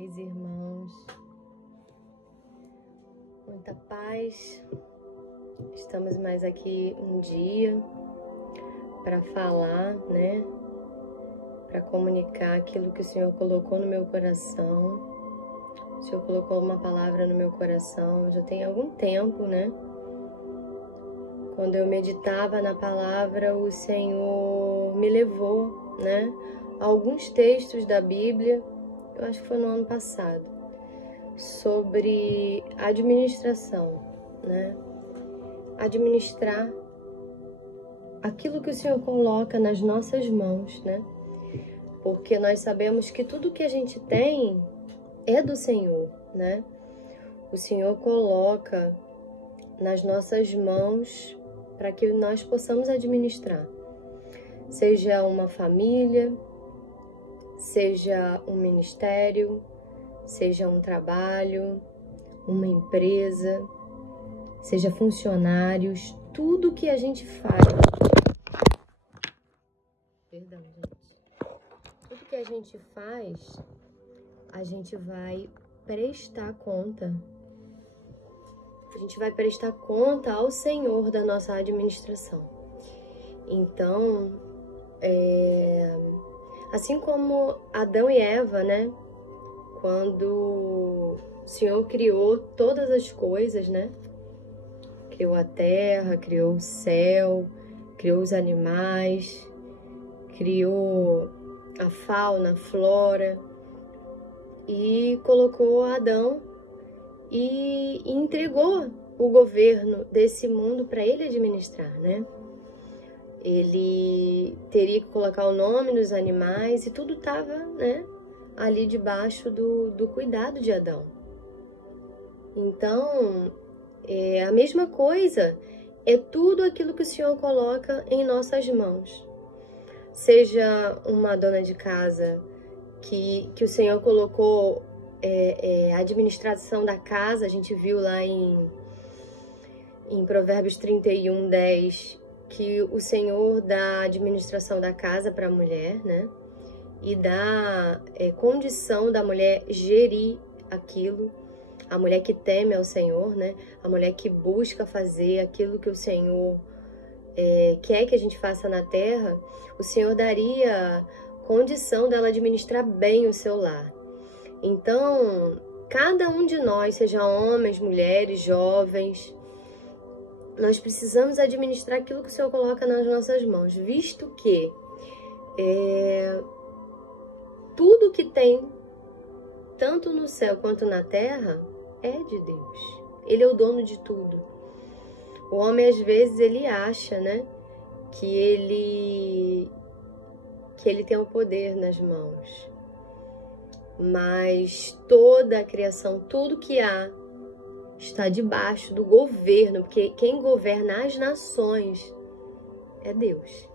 paz, irmãos. Muita paz. Estamos mais aqui um dia para falar, né? Para comunicar aquilo que o Senhor colocou no meu coração. O Senhor colocou uma palavra no meu coração já tem algum tempo, né? Quando eu meditava na palavra, o Senhor me levou, né? A alguns textos da Bíblia, eu acho que foi no ano passado, sobre administração, né? Administrar aquilo que o Senhor coloca nas nossas mãos, né? Porque nós sabemos que tudo que a gente tem é do Senhor, né? O Senhor coloca nas nossas mãos para que nós possamos administrar. Seja uma família, seja um ministério, seja um trabalho, uma empresa, seja funcionários, tudo que a gente faz. Perdão, gente. Tudo que a gente faz, a gente vai prestar conta. A gente vai prestar conta ao Senhor da nossa administração. Então, assim como Adão e Eva, né? Quando o Senhor criou todas as coisas, né? Criou a terra, criou o céu, criou os animais, criou a fauna, a flora, e colocou Adão e entregou o governo desse mundo para ele administrar, né? Ele teria que colocar o nome nos animais e tudo estava, né, ali debaixo do cuidado de Adão. Então, a mesma coisa é tudo aquilo que o Senhor coloca em nossas mãos. Seja uma dona de casa que o Senhor colocou a administração da casa, a gente viu lá em Provérbios 31:10, que o Senhor dá a administração da casa para a mulher, né? E dá condição da mulher gerir aquilo, a mulher que teme ao Senhor, né? A mulher que busca fazer aquilo que o Senhor quer que a gente faça na terra, o Senhor daria condição dela administrar bem o seu lar. Então, cada um de nós, seja homens, mulheres, jovens, nós precisamos administrar aquilo que o Senhor coloca nas nossas mãos, visto que tudo que tem, tanto no céu quanto na terra, é de Deus. Ele é o dono de tudo. O homem, às vezes, ele acha, né, que ele tem o poder nas mãos. Mas toda a criação, tudo que há, está debaixo do governo, porque quem governa as nações é Deus.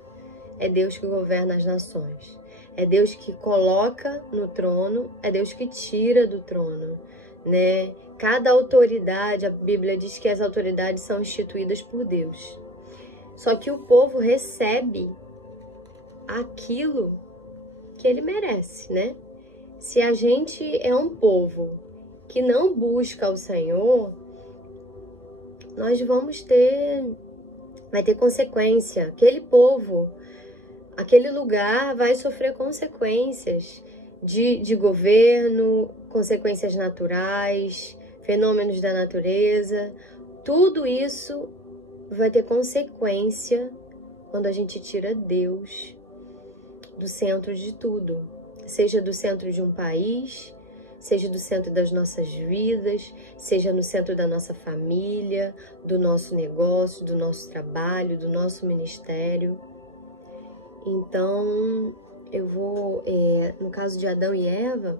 É Deus que governa as nações. É Deus que coloca no trono, é Deus que tira do trono, né? Cada autoridade, a Bíblia diz que as autoridades são instituídas por Deus. Só que o povo recebe aquilo que ele merece, né? Se a gente é um povo que não busca o Senhor, nós vai ter consequência. Aquele povo, aquele lugar vai sofrer consequências de governo, consequências naturais, fenômenos da natureza. Tudo isso vai ter consequência quando a gente tira Deus do centro de tudo. Seja do centro de um país, seja do centro das nossas vidas, seja no centro da nossa família, do nosso negócio, do nosso trabalho, do nosso ministério. Então, eu vou, no caso de Adão e Eva,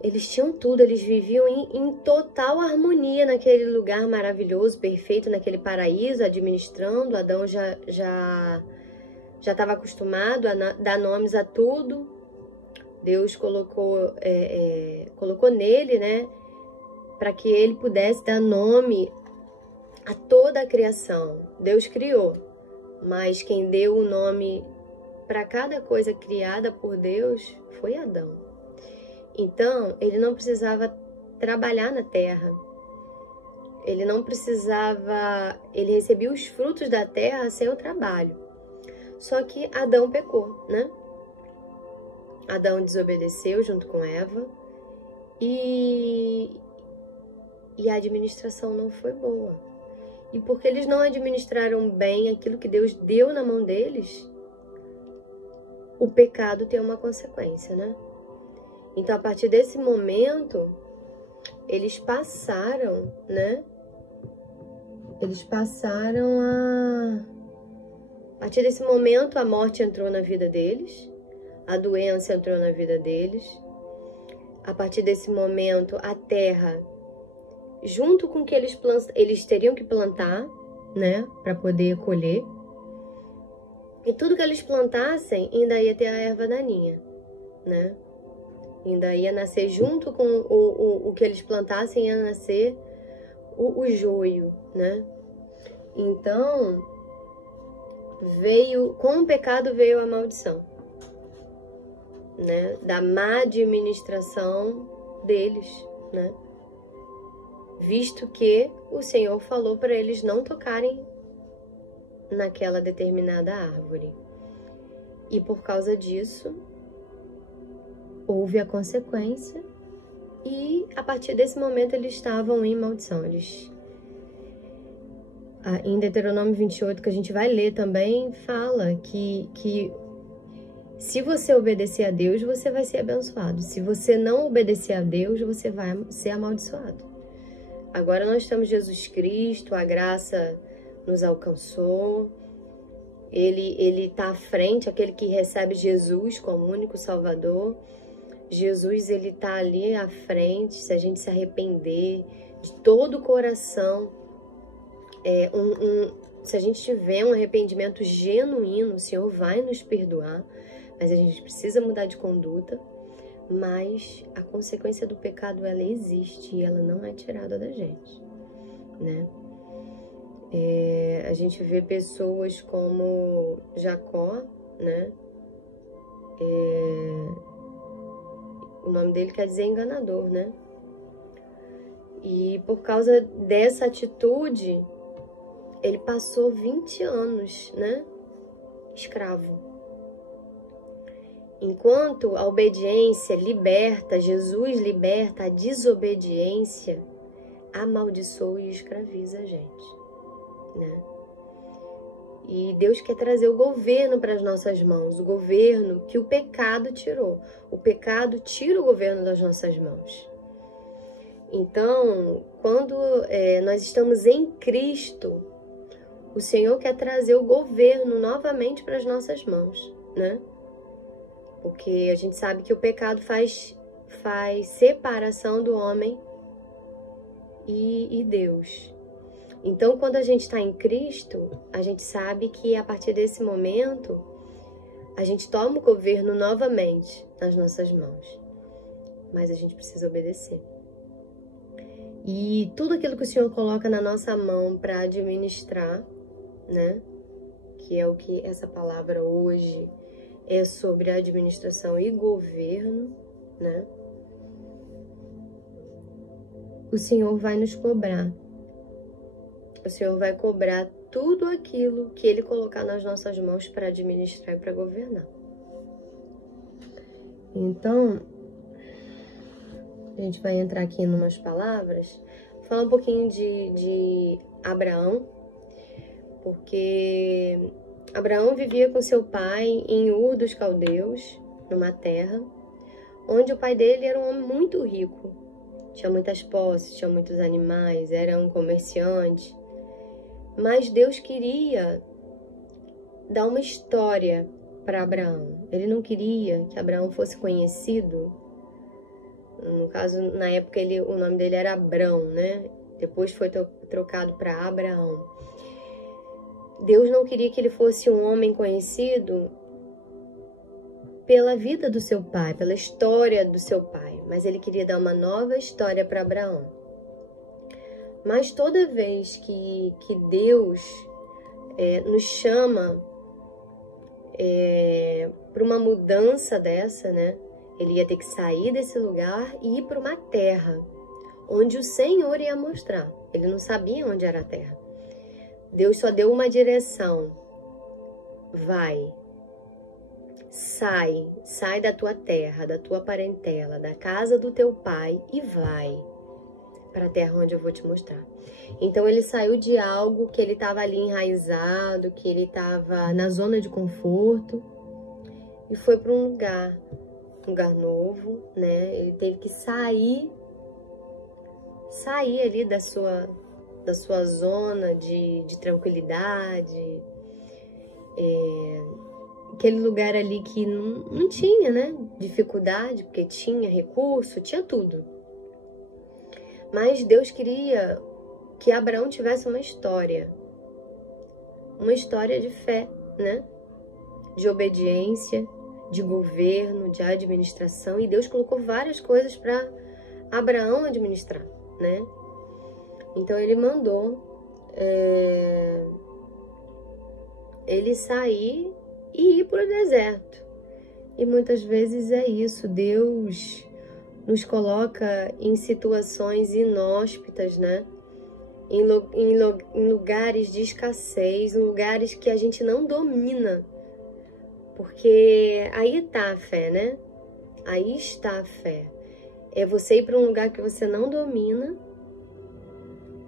eles tinham tudo, eles viviam em total harmonia naquele lugar maravilhoso, perfeito, naquele paraíso, administrando. Adão já estava acostumado a dar nomes a tudo. Deus colocou nele, né, para que ele pudesse dar nome a toda a criação. Deus criou, mas quem deu o nome para cada coisa criada por Deus foi Adão. Então, ele não precisava trabalhar na terra. Ele não precisava... Ele recebia os frutos da terra sem o trabalho. Só que Adão pecou, né? Adão desobedeceu junto com Eva. E a administração não foi boa. E porque eles não administraram bem aquilo que Deus deu na mão deles, o pecado tem uma consequência, né? Então, a partir desse momento, eles passaram, né? Eles passaram a... A partir desse momento, a morte entrou na vida deles, a doença entrou na vida deles. A partir desse momento, a terra, junto com o que eles teriam que plantar, né? Para poder colher. E tudo que eles plantassem ainda ia ter a erva daninha, né? Ainda ia nascer junto com o que eles plantassem, ia nascer o joio, né? Então, com o pecado veio a maldição, né? Da má administração deles, né? Visto que o Senhor falou para eles não tocarem naquela determinada árvore. E por causa disso, houve a consequência, e a partir desse momento eles estavam em maldição. Em Deuteronômio 28, que a gente vai ler também, fala que se você obedecer a Deus, você vai ser abençoado. Se você não obedecer a Deus, você vai ser amaldiçoado. Agora nós temos Jesus Cristo, a graça nos alcançou. Ele está à frente, aquele que recebe Jesus como único Salvador. Jesus, ele está ali à frente, se a gente se arrepender de todo o coração, se a gente tiver um arrependimento genuíno, o Senhor vai nos perdoar, mas a gente precisa mudar de conduta. Mas a consequência do pecado, ela existe e ela não é tirada da gente, né? A gente vê pessoas como Jacó, né? O nome dele quer dizer enganador, né? E por causa dessa atitude, ele passou 20 anos, né? Escravo. Enquanto a obediência liberta, Jesus liberta, a desobediência amaldiçoa e escraviza a gente, né? E Deus quer trazer o governo para as nossas mãos, o governo que o pecado tirou. O pecado tira o governo das nossas mãos. Então, quando nós estamos em Cristo, o Senhor quer trazer o governo novamente para as nossas mãos, né? Porque a gente sabe que o pecado faz separação do homem e Deus. Então, quando a gente está em Cristo, a gente sabe que a partir desse momento, a gente toma o governo novamente nas nossas mãos. Mas a gente precisa obedecer. E tudo aquilo que o Senhor coloca na nossa mão para administrar, né? Que é o que essa palavra hoje é sobre administração e governo, né? O Senhor vai nos cobrar. O Senhor vai cobrar tudo aquilo que Ele colocar nas nossas mãos para administrar e para governar. Então, a gente vai entrar aqui em umas palavras, falar um pouquinho de Abraão, porque Abraão vivia com seu pai em Ur dos Caldeus, numa terra, onde o pai dele era um homem muito rico. Tinha muitas posses, tinha muitos animais, era um comerciante. Mas Deus queria dar uma história para Abraão. Ele não queria que Abraão fosse conhecido. No caso, na época, o nome dele era Abrão, né? Depois foi trocado para Abraão. Deus não queria que ele fosse um homem conhecido pela vida do seu pai, pela história do seu pai, mas ele queria dar uma nova história para Abraão. Mas toda vez que Deus nos chama para uma mudança dessa, né? Ele ia ter que sair desse lugar e ir para uma terra onde o Senhor ia mostrar. Ele não sabia onde era a terra. Deus só deu uma direção. Vai, sai da tua terra, da tua parentela, da casa do teu pai e vai para a terra onde eu vou te mostrar. Então ele saiu de algo que ele estava ali enraizado, que ele estava na zona de conforto e foi para um lugar novo, né? Ele teve que sair ali da sua zona de tranquilidade, aquele lugar ali que não tinha, né, dificuldade, porque tinha recurso, tinha tudo. Mas Deus queria que Abraão tivesse uma história de fé, né, de obediência, de governo, de administração, e Deus colocou várias coisas para Abraão administrar, né? Então ele mandou ele sair e ir para o deserto. E muitas vezes é isso, Deus nos coloca em situações inóspitas, né? Em lugares de escassez, em lugares que a gente não domina. Porque aí está a fé, né? Aí está a fé. É você ir para um lugar que você não domina,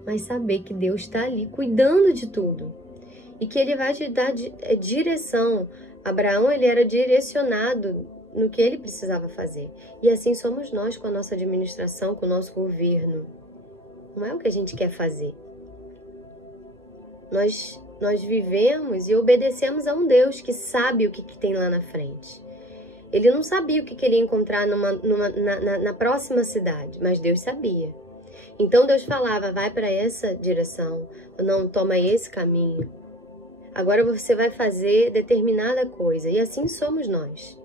mas saber que Deus está ali cuidando de tudo. E que Ele vai te dar direção. Abraão, ele era direcionado no que ele precisava fazer. E assim somos nós com a nossa administração, com o nosso governo. Não é o que a gente quer fazer. Nós vivemos e obedecemos a um Deus que sabe o que tem lá na frente. Ele não sabia o que ele ia encontrar na próxima cidade, mas Deus sabia. Então Deus falava, vai para essa direção, não, toma esse caminho. Agora você vai fazer determinada coisa. E assim somos nós.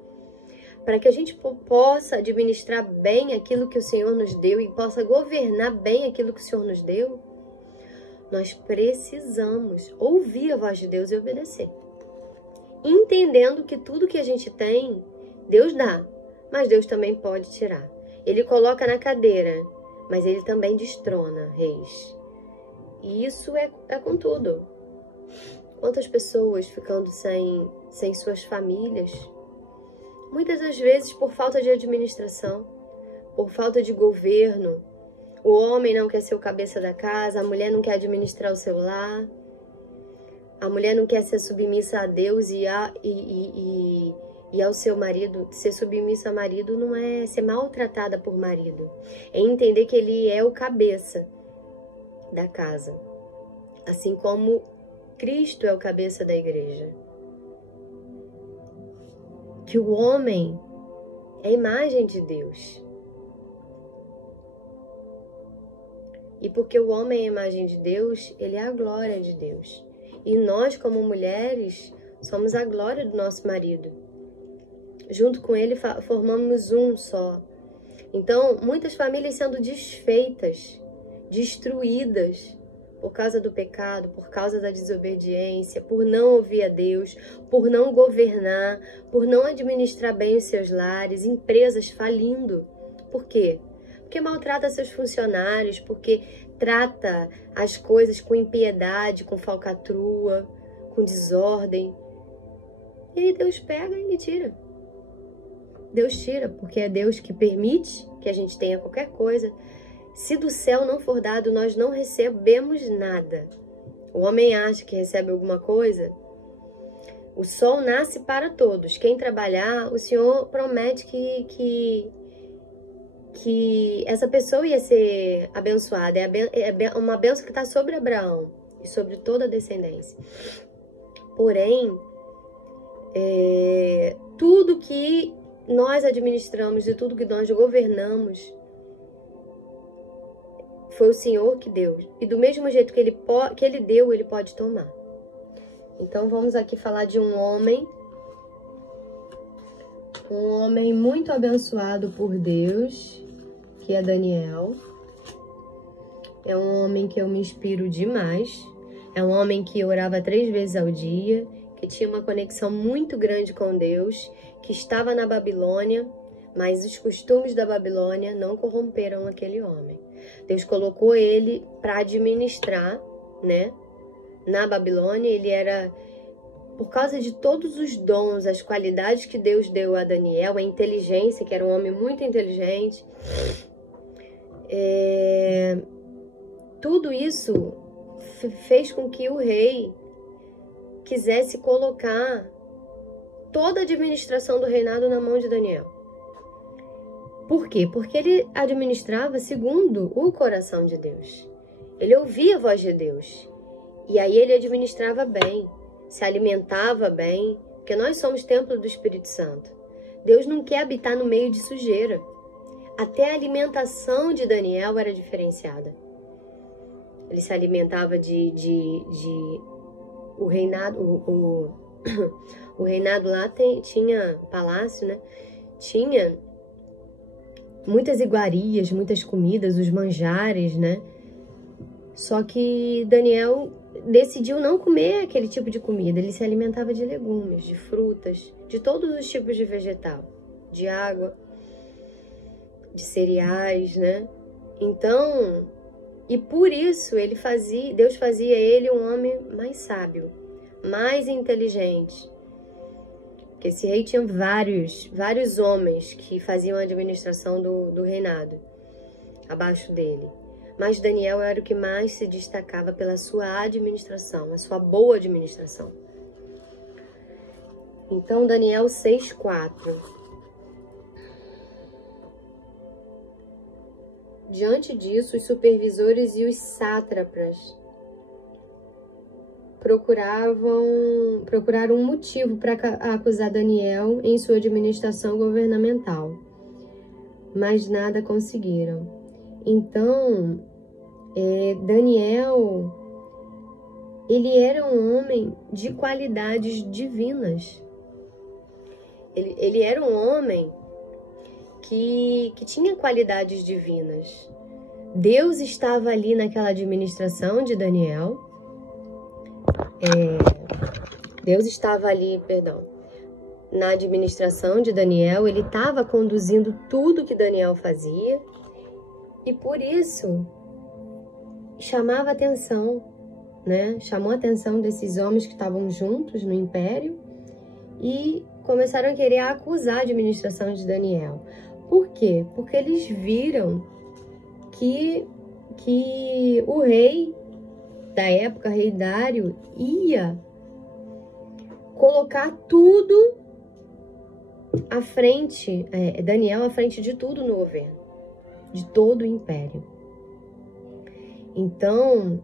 Para que a gente possa administrar bem aquilo que o Senhor nos deu e possa governar bem aquilo que o Senhor nos deu, nós precisamos ouvir a voz de Deus e obedecer. Entendendo que tudo que a gente tem, Deus dá, mas Deus também pode tirar. Ele coloca na cadeira, mas Ele também destrona reis. E isso é com tudo. Quantas pessoas ficando sem suas famílias, muitas das vezes por falta de administração, por falta de governo. O homem não quer ser o cabeça da casa, a mulher não quer administrar o seu lar, a mulher não quer ser submissa a Deus e ao seu marido. Ser submissa a marido não é ser maltratada por marido, é entender que ele é o cabeça da casa, assim como Cristo é o cabeça da igreja. Que o homem é a imagem de Deus. E porque o homem é a imagem de Deus, ele é a glória de Deus. E nós, como mulheres, somos a glória do nosso marido. Junto com ele, formamos um só. Então, muitas famílias sendo desfeitas, destruídas, por causa do pecado, por causa da desobediência, por não ouvir a Deus, por não governar, por não administrar bem os seus lares, empresas falindo. Por quê? Porque maltrata seus funcionários, porque trata as coisas com impiedade, com falcatrua, com desordem. E aí Deus pega e tira. Deus tira, porque é Deus que permite que a gente tenha qualquer coisa. Se do céu não for dado, nós não recebemos nada. O homem acha que recebe alguma coisa. O sol nasce para todos. Quem trabalhar, o Senhor promete que essa pessoa ia ser abençoada. É uma bênção que está sobre Abraão e sobre toda a descendência. Porém, tudo que nós administramos e tudo que nós governamos, foi o Senhor que deu. E do mesmo jeito que ele deu, ele pode tomar. Então vamos aqui falar de um homem muito abençoado por Deus, que é Daniel. É um homem que eu me inspiro demais. É um homem que orava 3 vezes ao dia, que tinha uma conexão muito grande com Deus, que estava na Babilônia, Mas os costumes da Babilônia não corromperam aquele homem. Deus colocou ele para administrar, né? Na Babilônia, ele era, por causa de todos os dons, as qualidades que Deus deu a Daniel, a inteligência, que era um homem muito inteligente, tudo isso fez com que o rei quisesse colocar toda a administração do reinado na mão de Daniel. Por quê? Porque ele administrava segundo o coração de Deus. Ele ouvia a voz de Deus. E aí ele administrava bem, se alimentava bem, porque nós somos templo do Espírito Santo. Deus não quer habitar no meio de sujeira. Até a alimentação de Daniel era diferenciada. Ele se alimentava o reinado, o reinado lá tinha palácio, né? Tinha muitas iguarias, muitas comidas, os manjares, né? Só que Daniel decidiu não comer aquele tipo de comida. Ele se alimentava de legumes, de frutas, de todos os tipos de vegetal, de água, de cereais, né? Então, e por isso Deus fazia ele um homem mais sábio, mais inteligente. Porque esse rei tinha vários homens que faziam a administração do reinado abaixo dele. Mas Daniel era o que mais se destacava pela sua administração, a sua boa administração. Então, Daniel 6:4. Diante disso, os supervisores e os sátrapas procuraram um motivo para acusar Daniel em sua administração governamental, mas nada conseguiram. Então, Daniel, ele era um homem de qualidades divinas. Ele era um homem que tinha qualidades divinas. Deus estava ali naquela administração de Daniel. Deus estava ali, na administração de Daniel. Ele estava conduzindo tudo que Daniel fazia. E por isso, chamava atenção, né? Chamou a atenção desses homens que estavam juntos no império e começaram a querer acusar a administração de Daniel. Por quê? Porque eles viram que o rei da época, rei Dário, ia colocar tudo à frente, Daniel à frente de tudo no governo, de todo o império. Então,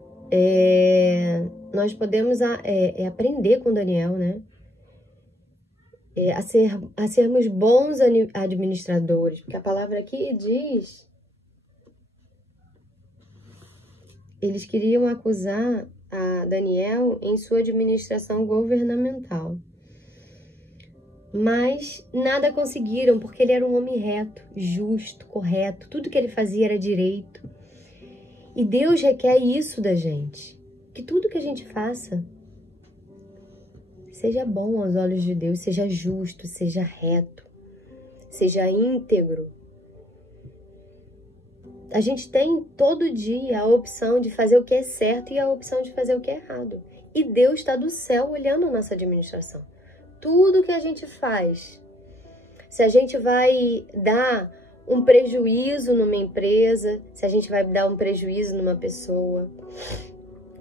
nós podemos aprender com Daniel, né? A sermos bons administradores, porque a palavra aqui diz, eles queriam acusar a Daniel em sua administração governamental, mas nada conseguiram, porque ele era um homem reto, justo, correto, tudo que ele fazia era direito. E Deus requer isso da gente, que tudo que a gente faça seja bom aos olhos de Deus, seja justo, seja reto, seja íntegro. A gente tem todo dia a opção de fazer o que é certo e a opção de fazer o que é errado. E Deus está do céu olhando a nossa administração. Tudo que a gente faz, se a gente vai dar um prejuízo numa empresa, se a gente vai dar um prejuízo numa pessoa,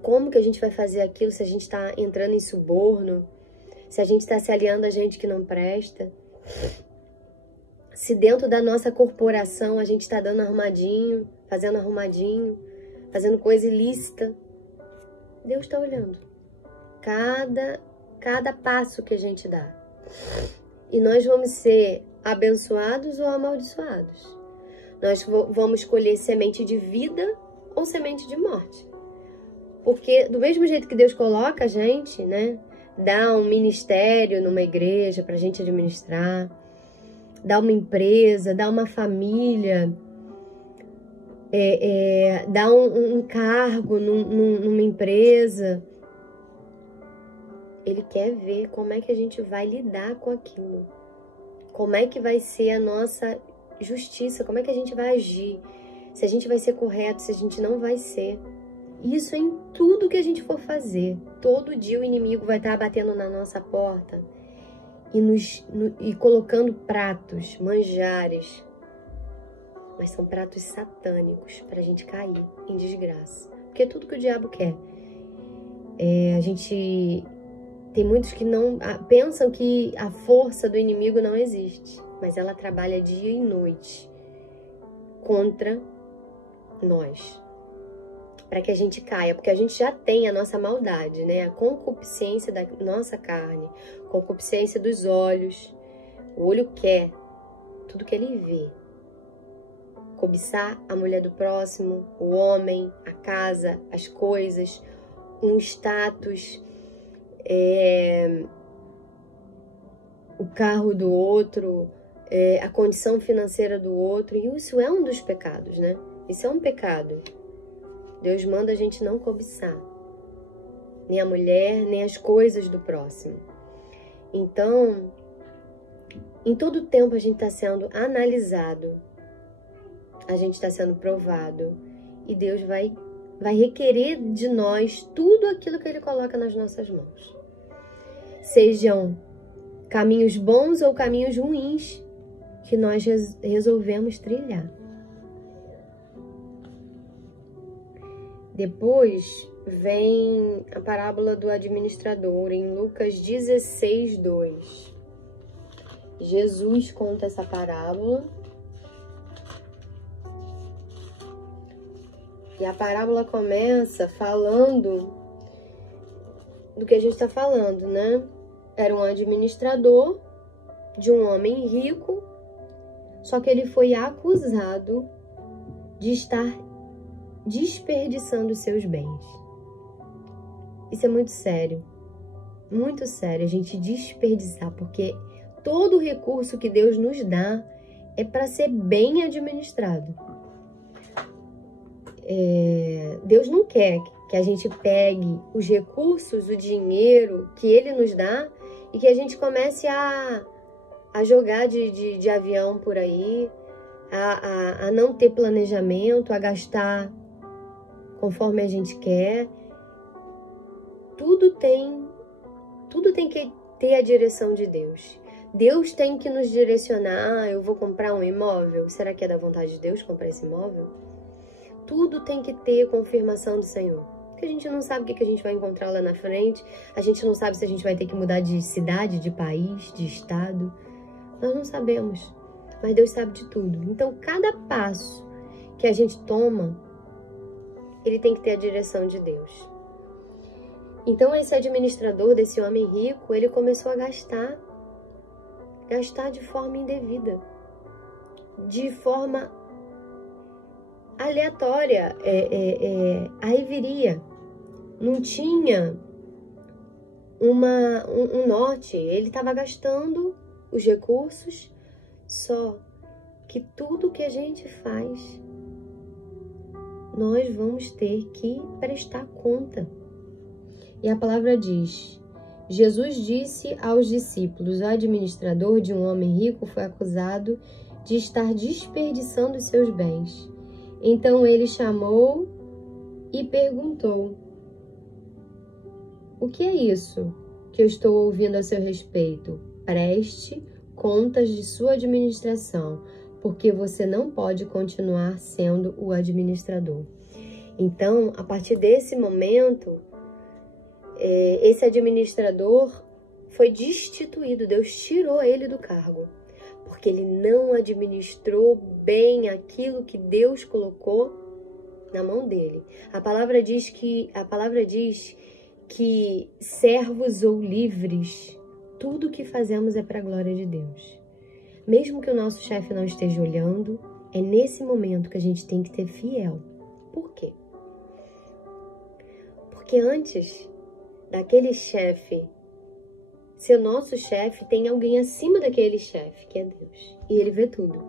como que a gente vai fazer aquilo se a gente está entrando em suborno, se a gente está se aliando a gente que não presta, se dentro da nossa corporação a gente está dando arrumadinho, fazendo coisa ilícita, Deus está olhando cada passo que a gente dá. E nós vamos ser abençoados ou amaldiçoados. Nós vamos escolher semente de vida ou semente de morte. Porque do mesmo jeito que Deus coloca a gente, né? Dá um ministério numa igreja para a gente administrar, dá uma empresa, dá uma família, dá um cargo numa empresa. Ele quer ver como é que a gente vai lidar com aquilo. como é que vai ser a nossa justiça, como é que a gente vai agir, se a gente vai ser correto, se a gente não vai ser. Isso é em tudo que a gente for fazer. Todo dia o inimigo vai estar batendo na nossa porta e colocando pratos, manjares, mas são pratos satânicos para a gente cair em desgraça. Porque é tudo que o diabo quer. A gente tem muitos que não pensam que a força do inimigo não existe, mas ela trabalha dia e noite contra nós, para que a gente caia, porque a gente já tem a nossa maldade, né? A concupiscência da nossa carne, concupiscência dos olhos. O olho quer tudo que ele vê. Cobiçar a mulher do próximo, o homem, a casa, as coisas, um status, o carro do outro, a condição financeira do outro. E isso é um dos pecados, né? Isso é um pecado. Deus manda a gente não cobiçar nem a mulher, nem as coisas do próximo. Então, em todo tempo a gente está sendo analisado, a gente está sendo provado, e Deus vai requerer de nós tudo aquilo que Ele coloca nas nossas mãos. Sejam caminhos bons ou caminhos ruins que nós resolvemos trilhar. Depois vem a parábola do administrador em Lucas 16:2. Jesus conta essa parábola. E a parábola começa falando do que a gente está falando, né? Era um administrador de um homem rico, só que ele foi acusado de estar desperdiçando os seus bens. Isso é muito sério a gente desperdiçar, porque todo recurso que Deus nos dá é para ser bem administrado. Deus não quer que a gente pegue os recursos, o dinheiro que Ele nos dá e que a gente comece a jogar de avião por aí, a não ter planejamento, a gastar conforme a gente quer. Tudo tem que ter a direção de Deus. Deus tem que nos direcionar. Eu vou comprar um imóvel. Será que é da vontade de Deus comprar esse imóvel? Tudo tem que ter confirmação do Senhor. Porque a gente não sabe o que a gente vai encontrar lá na frente. A gente não sabe se a gente vai ter que mudar de cidade, de país, de estado. Nós não sabemos. Mas Deus sabe de tudo. Então, cada passo que a gente toma, ele tem que ter a direção de Deus. Então, esse administrador desse homem rico, ele começou a gastar de forma indevida, de forma aleatória, aí viria. Não tinha um norte, ele estava gastando os recursos, só que tudo que a gente faz, nós vamos ter que prestar conta. E a palavra diz: Jesus disse aos discípulos: o administrador de um homem rico foi acusado de estar desperdiçando os seus bens. Então ele chamou e perguntou: o que é isso que eu estou ouvindo a seu respeito? Preste contas de sua administração, porque você não pode continuar sendo o administrador. Então, a partir desse momento, esse administrador foi destituído. Deus tirou ele do cargo, porque ele não administrou bem aquilo que Deus colocou na mão dele. A palavra diz que servos ou livres, tudo que fazemos é para a glória de Deus. Mesmo que o nosso chefe não esteja olhando, é nesse momento que a gente tem que ter fiel. Por quê? Porque antes daquele chefe ser nosso chefe, tem alguém acima daquele chefe, que é Deus. E Ele vê tudo.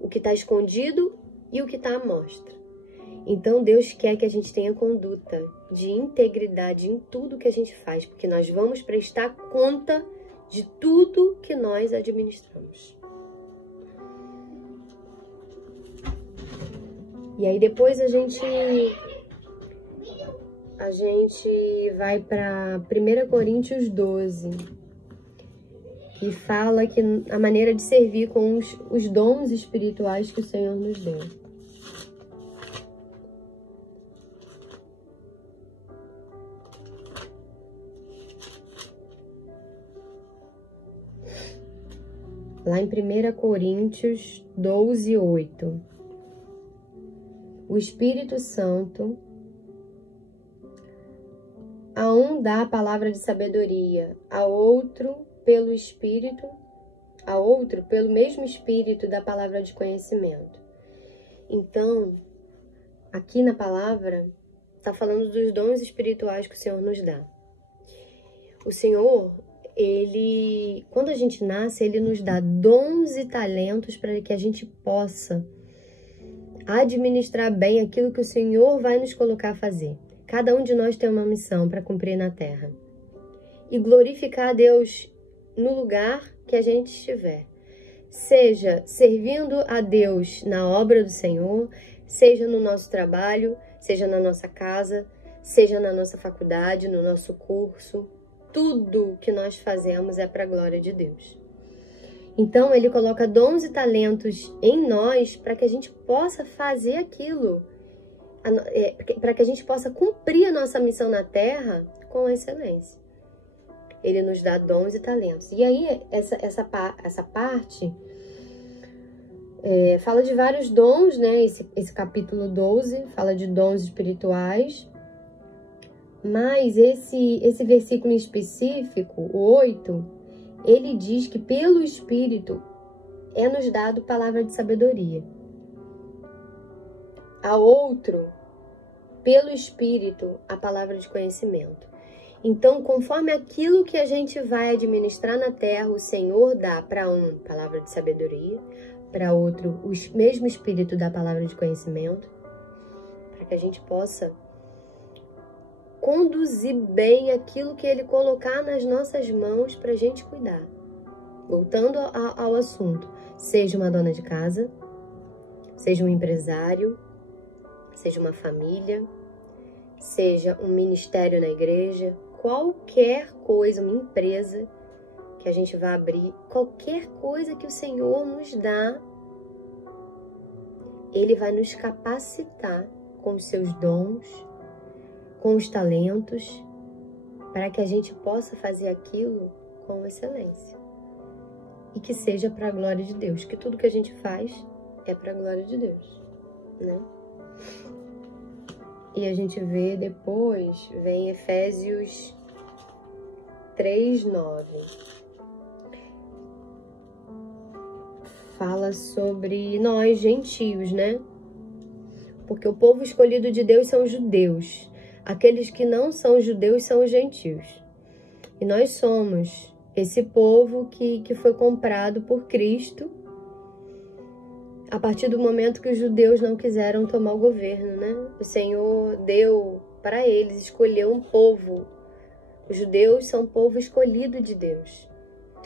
O que está escondido e o que está à mostra. Então Deus quer que a gente tenha conduta de integridade em tudo que a gente faz, porque nós vamos prestar conta de tudo que nós administramos. E aí depois a gente vai para 1 Coríntios 12, que fala que a maneira de servir com os dons espirituais que o Senhor nos deu. Lá em 1 Coríntios 12, 8. O Espírito Santo a um dá a palavra de sabedoria, a outro pelo mesmo Espírito da palavra de conhecimento. Então, aqui na palavra, está falando dos dons espirituais que o Senhor nos dá. O Senhor, quando a gente nasce, Ele nos dá dons e talentos para que a gente possa administrar bem aquilo que o Senhor vai nos colocar a fazer. Cada um de nós tem uma missão para cumprir na terra. E glorificar a Deus no lugar que a gente estiver. Seja servindo a Deus na obra do Senhor, seja no nosso trabalho, seja na nossa casa, seja na nossa faculdade, no nosso curso. Tudo que nós fazemos é para a glória de Deus. Então, Ele coloca dons e talentos em nós para que a gente possa fazer aquilo, para que a gente possa cumprir a nossa missão na terra com excelência. Ele nos dá dons e talentos. E aí, essa parte fala de vários dons, né? Esse capítulo 12 fala de dons espirituais. Mas esse versículo em específico, o 8, ele diz que pelo Espírito é nos dado palavra de sabedoria. A outro, pelo Espírito, a palavra de conhecimento. Então, conforme aquilo que a gente vai administrar na terra, o Senhor dá para um palavra de sabedoria, para outro o mesmo Espírito da palavra de conhecimento, para que a gente possa conduzir bem aquilo que Ele colocar nas nossas mãos para a gente cuidar. Voltando ao assunto, seja uma dona de casa, seja um empresário, seja uma família, seja um ministério na igreja, qualquer coisa, uma empresa que a gente vai abrir, qualquer coisa que o Senhor nos dá, Ele vai nos capacitar com os seus dons, com os talentos, para que a gente possa fazer aquilo com excelência. E que seja para a glória de Deus, que tudo que a gente faz é para a glória de Deus, né? E a gente vê depois, vem Efésios 3:9. Fala sobre nós, gentios, né? Porque o povo escolhido de Deus são os judeus. Aqueles que não são judeus são os gentios. E nós somos esse povo que foi comprado por Cristo a partir do momento que os judeus não quiseram tomar o governo, né? O Senhor deu para eles, escolheu um povo. Os judeus são um povo escolhido de Deus.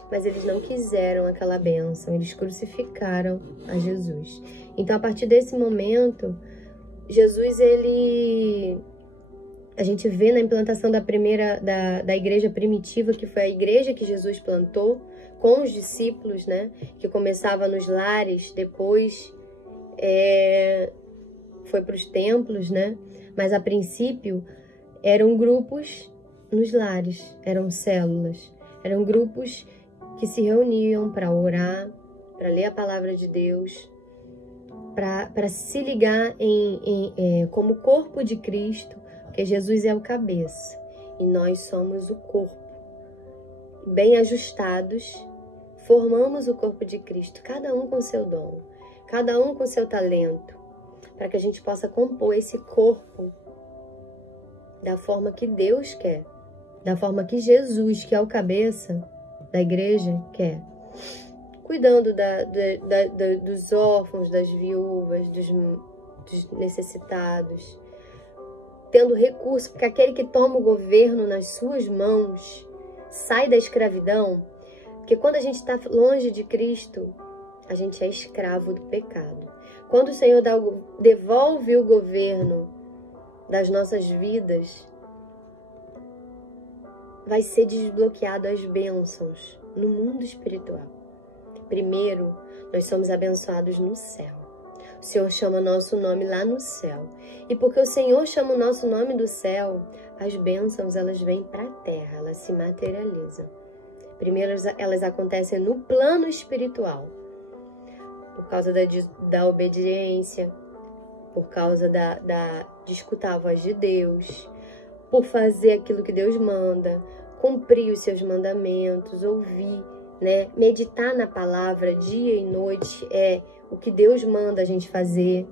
Mas eles não quiseram aquela bênção, eles crucificaram a Jesus. Então, a partir desse momento, Jesus, a gente vê na implantação da igreja primitiva, que foi a igreja que Jesus plantou, com os discípulos, né? Que começava nos lares, depois foi para os templos, né? Mas a princípio eram grupos nos lares, eram células, eram grupos que se reuniam para orar, para ler a palavra de Deus, para se ligar como corpo de Cristo, porque Jesus é o cabeça e nós somos o corpo. Bem ajustados, formamos o corpo de Cristo, cada um com seu dom, cada um com seu talento, para que a gente possa compor esse corpo da forma que Deus quer, da forma que Jesus, que é o cabeça da igreja, quer. Cuidando dos órfãos, das viúvas, dos necessitados, tendo recurso, porque aquele que toma o governo nas suas mãos sai da escravidão. Porque quando a gente está longe de Cristo, a gente é escravo do pecado. Quando o Senhor devolve o governo das nossas vidas, vai ser desbloqueado as bênçãos no mundo espiritual. Primeiro, nós somos abençoados no céu. O Senhor chama nosso nome lá no céu. E porque o Senhor chama o nosso nome do céu, as bênçãos, elas vêm para a terra, elas se materializam. Primeiro, elas acontecem no plano espiritual. Por causa da obediência, por causa de escutar a voz de Deus, por fazer aquilo que Deus manda, cumprir os seus mandamentos, ouvir, né? Meditar na palavra dia e noite é o que Deus manda a gente fazer,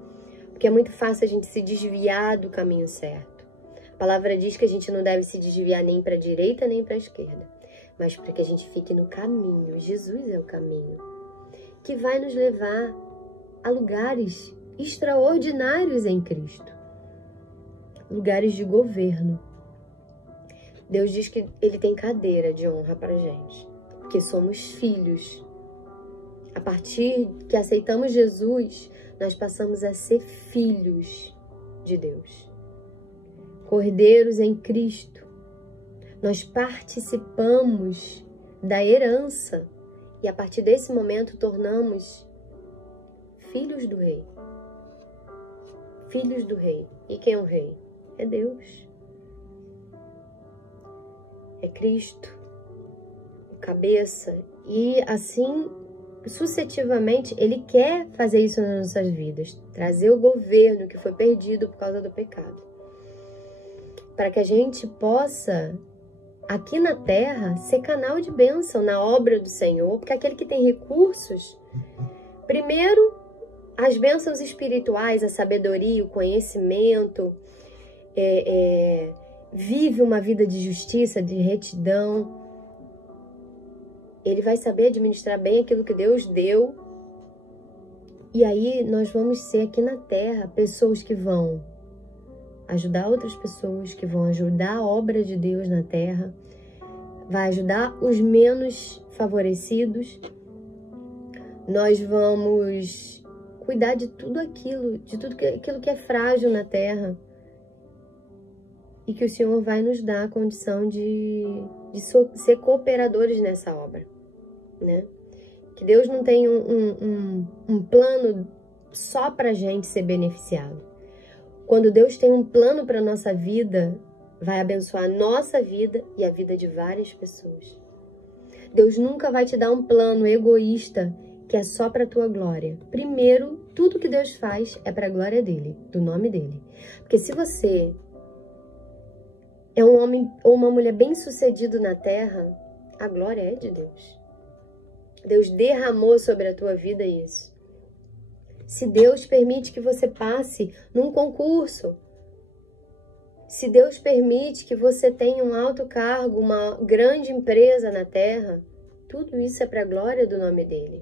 porque é muito fácil a gente se desviar do caminho certo. A palavra diz que a gente não deve se desviar nem para a direita nem para a esquerda, mas para que a gente fique no caminho. Jesus é o caminho, que vai nos levar a lugares extraordinários em Cristo, lugares de governo. Deus diz que Ele tem cadeira de honra para a gente, porque somos filhos. A partir que aceitamos Jesus, nós passamos a ser filhos de Deus, cordeiros em Cristo. Nós participamos da herança e a partir desse momento tornamos filhos do Rei. Filhos do Rei. E quem é o Rei? É Deus. É Cristo, o cabeça. E assim, sucessivamente, Ele quer fazer isso nas nossas vidas. Trazer o governo que foi perdido por causa do pecado. Para que a gente possa, aqui na terra, ser canal de bênção na obra do Senhor. Porque aquele que tem recursos, primeiro, as bênçãos espirituais, a sabedoria, o conhecimento, vive uma vida de justiça, de retidão. Ele vai saber administrar bem aquilo que Deus deu. E aí nós vamos ser aqui na terra pessoas que vão ajudar outras pessoas, que vão ajudar a obra de Deus na terra, vai ajudar os menos favorecidos. Nós vamos cuidar de tudo aquilo, aquilo que é frágil na terra. E que o Senhor vai nos dar a condição de ser cooperadores nessa obra, né? Que Deus não tem um plano só para a gente ser beneficiado. Quando Deus tem um plano para a nossa vida, vai abençoar a nossa vida e a vida de várias pessoas. Deus nunca vai te dar um plano egoísta que é só para a tua glória. Primeiro, tudo que Deus faz é para a glória dele, do nome dele. Porque se você é um homem ou uma mulher bem-sucedido na terra, a glória é de Deus. Deus derramou sobre a tua vida isso. Se Deus permite que você passe num concurso, se Deus permite que você tenha um alto cargo, uma grande empresa na terra, tudo isso é para a glória do nome dele.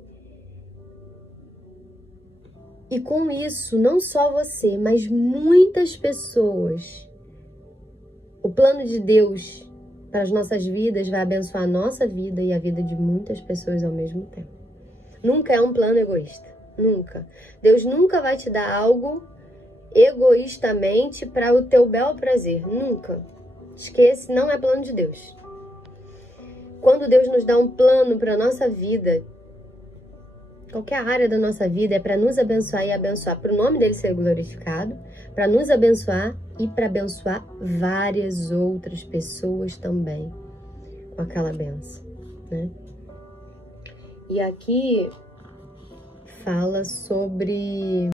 E com isso, não só você, mas muitas pessoas. O plano de Deus para as nossas vidas vai abençoar a nossa vida e a vida de muitas pessoas ao mesmo tempo. Nunca é um plano egoísta. Nunca. Deus nunca vai te dar algo egoístamente para o teu bel prazer. Nunca. Esquece, não é plano de Deus. Quando Deus nos dá um plano para a nossa vida, qualquer área da nossa vida, é para nos abençoar e abençoar, para o nome dele ser glorificado, para nos abençoar e para abençoar várias outras pessoas também com aquela benção, né? E aqui fala sobre